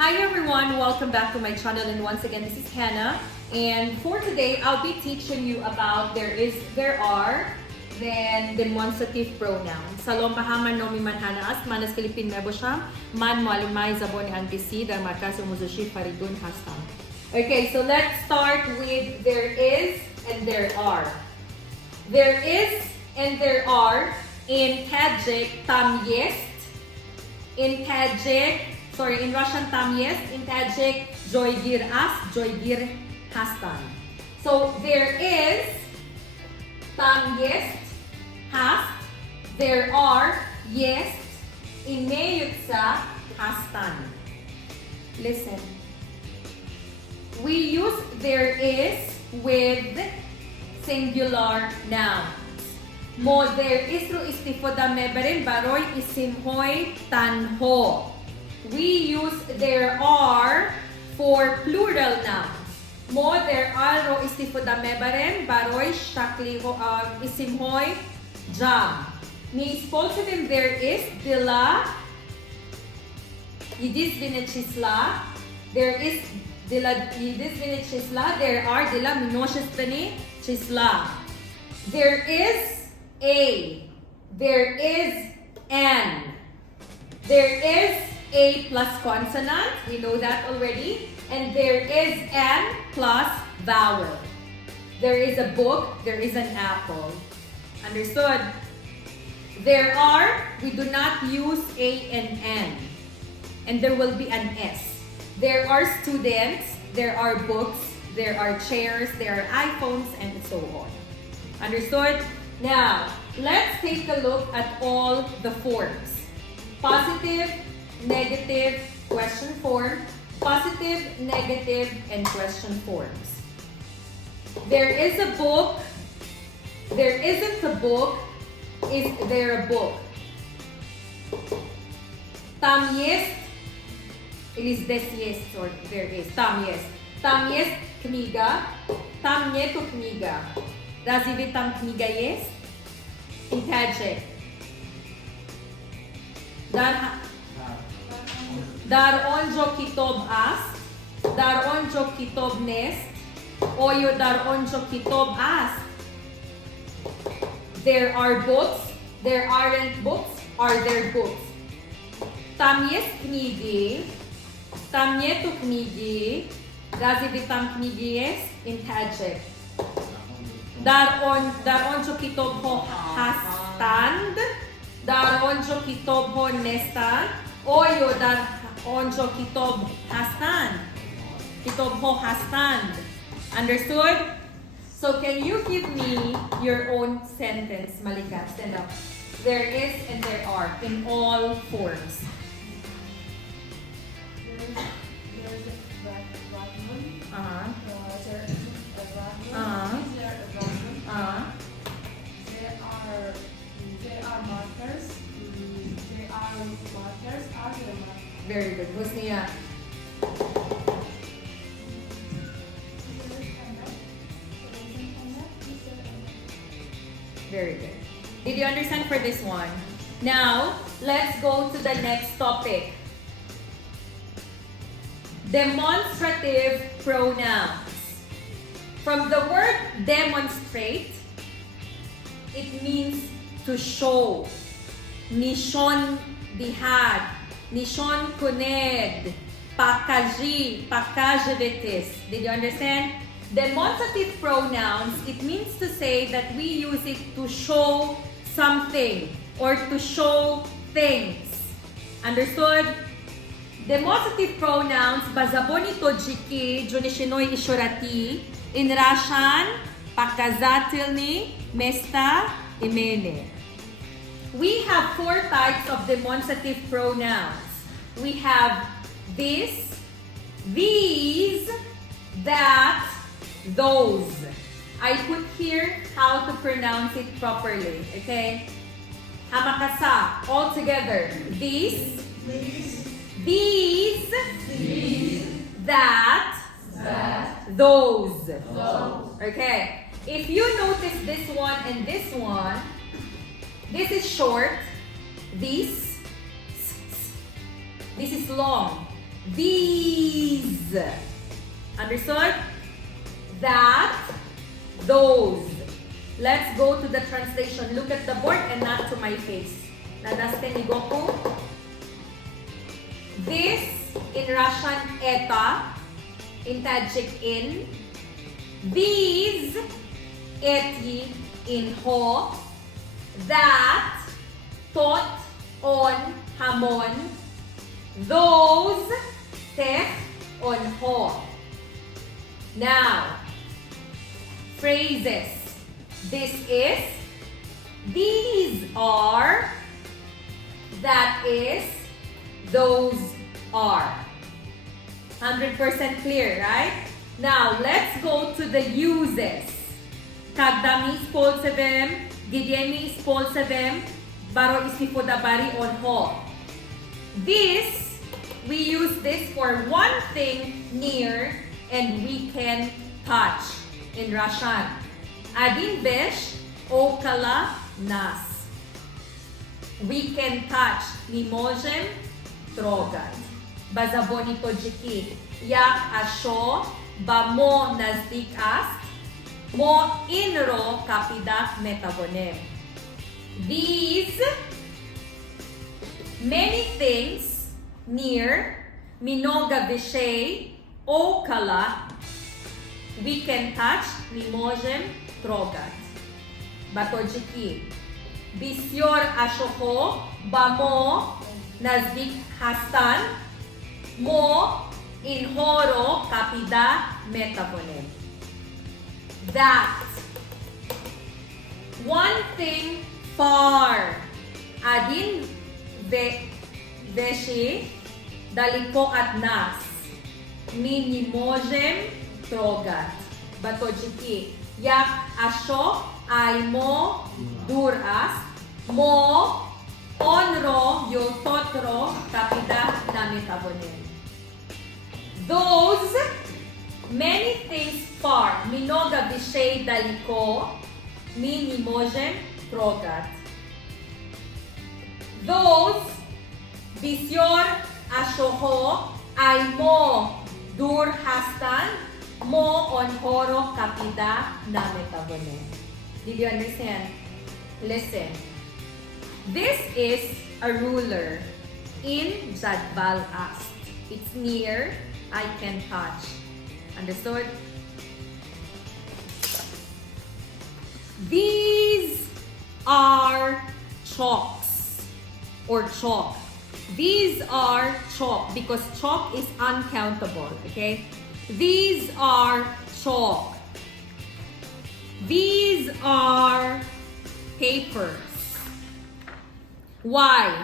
Hi everyone, welcome back to my channel, and once again this is Hannah, and for today I'll be teaching you about there are, then demonstrative pronouns. Salom pahaman nomi manhanaas manas Filipin mebosham man malimay zaboni antisi dar markas umuzushi faridun hastam. Okay, so let's start with there is and there are. There is and there are in Tajik tam jest, in Russian tam jest, in Tajik joygir as, joygir hastan. So there is tam jest, hast, there are jest, imeyutsa hastan. Listen. We use there is with singular nouns. Mo there is ru istifodame berin baroy isimhoy tanho. We use there are for plural nouns. Mo there are ro istifodame berin baroy shakliho isimhoy jam. Means positive there is dila yidis vinechisla. There is dila yidis vinechisla. There are dila minoshispani chisla. There is a. There is an. There is a plus consonant. We know that already. And there is an plus vowel. There is a book. There is an apple. Understood? There are, we do not use a and an. And there will be an s. There are students. There are books. There are chairs. There are iPhones and so on. Understood? Now, let's take a look at all the forms. Positive, negative, question form. Positive, negative, and question forms. There is a book. There isn't a book. Is there a book? Tam jest. It is des jest, or there is. Tam jest. Tam jest kniga. Tam nie to kniga. Разве там книга есть? In Tajik. Dar onjo kitob ast. Dar onjo kitob nest. Oyo dar onjo kitob ast. There are books. There aren't books. Are there books? Tam jest kniги. Tam nie to kniги. Разве там книги есть? In Tajik. Dar onjo kitob ho hastand. Dar onjo kitob ho nestan. Oyo dar onjo kitob hastan. Kitob ho hastand. Understood? So can you give me your own sentence, Malika? Stand up. There is and there are in all forms. There is a Batman. Uh-huh. There is a Batman. Uh-huh. Is there a Batman? Uh-huh. There are markers. There are markers. Are there markers? Very good. Husniya. Very good. Did you understand for this one? Now, let's go to the next topic. Demonstrative pronouns. From the word demonstrate, it means to show. Nishon dihad, nishon kuned, pakaji, pakajevetis. Did you understand? Demonstrative pronouns, it means to say that we use it to show something or to show things. Understood? Demonstrative pronouns, bazaboni tojiki, ҷонишинҳои ишорати, in Russian, указательные, местоимение. We have four types of demonstrative pronouns. We have this, these, that, those. I put here how to pronounce it properly, okay? Hamakasa, all together. These, these, that, those. Okay. If you notice this one and this one, this is short. This is long. These. Understood? That, those. Let's go to the translation. Look at the board and not to my face. Nadasken ni Goku. This, in Russian, это. In Tajik, in. These, эти, in ho. That, tot, on, hamon. Those, tech, on ho. Now, phrases. This is, these are, that is, those are. 100% clear, right? Now, let's go to the uses. Когда мы используем, где мы используем, бaro истифодабари on ho. This, we use this for one thing near and we can touch in Russian. Один вещь около нас. We can touch. Мы можем трогать. Базабони тоджики. Я ашо бамо наздик аст. Мо инро капида метабонем. These many things near много вещей около we can touch, мы можем трогать. Батоджики. Бисьор ашохо, бамо, наздик хастан, мо, инхоро, капида, метабонем. That. One thing far. Один вещи далеко от нас. Мы не можем трогать. Батоджики. Як ашо аймо дур аст, мо онро йототро капида наметабонем. Those many things far, много вещей далеко, мы не можем трогать. Those бисьор ашохо аймо дур хастан, mo on horo kapida na metabone. Did you understand? Listen. This is a ruler in Jadbal Ast. It's near, I can touch. Understood? These are chalks or chalk. These are chalk because chalk is uncountable, okay? These are chalk. These are papers. Why?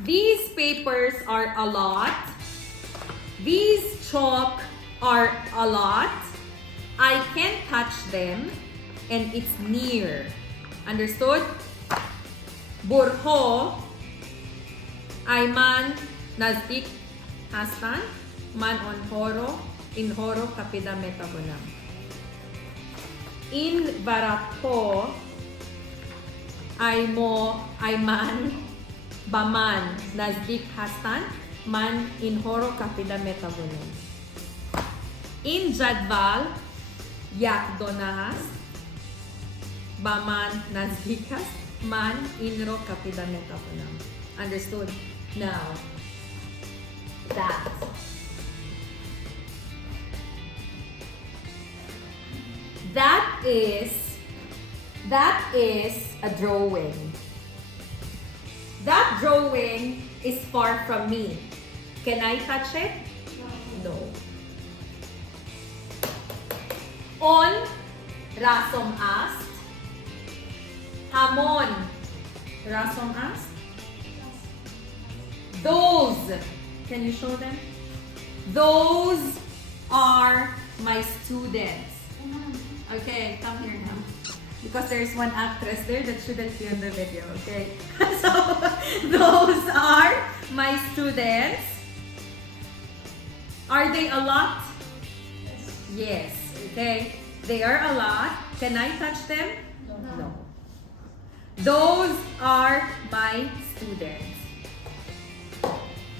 These papers are a lot. These chalk are a lot. I can touch them and it's near. Understood? Burho, Ayman, Nazdik, Hastan, Man on Horo, in horo kapida metabonam. In barapo, ayman, baman, nazdik hastan, man in horo kapida metabonam. In jadval, yak donahas, baman nazdikas, man inro kapida metabonam. Understood? Now, that. That is a drawing. That drawing is far from me. Can I touch it? No. On, rasom ast. Hamon, rasom ast. Those, can you show them? Those are my students. Okay, come here now. Because there's one actress there that shouldn't be in the video, okay? So, those are my students. Are they a lot? Yes, okay. They are a lot. Can I touch them? No. Those are my students.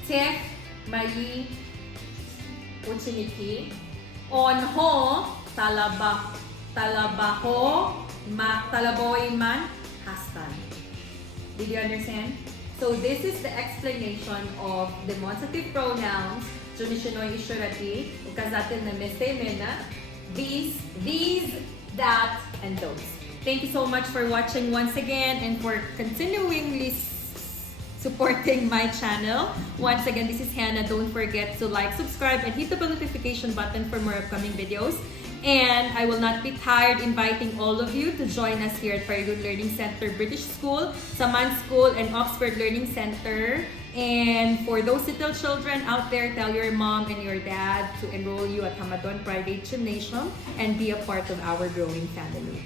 Tech, mayi, uchiniki. Onho, talabaho, talaboy man, husband. Did you understand? So this is the explanation of demonstrative pronouns, ҷонишинҳои ишорати, указательные, местоимение, these, that, and those. Thank you so much for watching once again and for continually supporting my channel. Once again, this is Hannah. Don't forget to like, subscribe, and hit the bell notification button for more upcoming videos. And I will not be tired inviting all of you to join us here at Very Good Learning Center British School, Saman School, and Oxford Learning Center. And for those little children out there, tell your mom and your dad to enroll you at Hamadon Private Gymnasium and be a part of our growing family.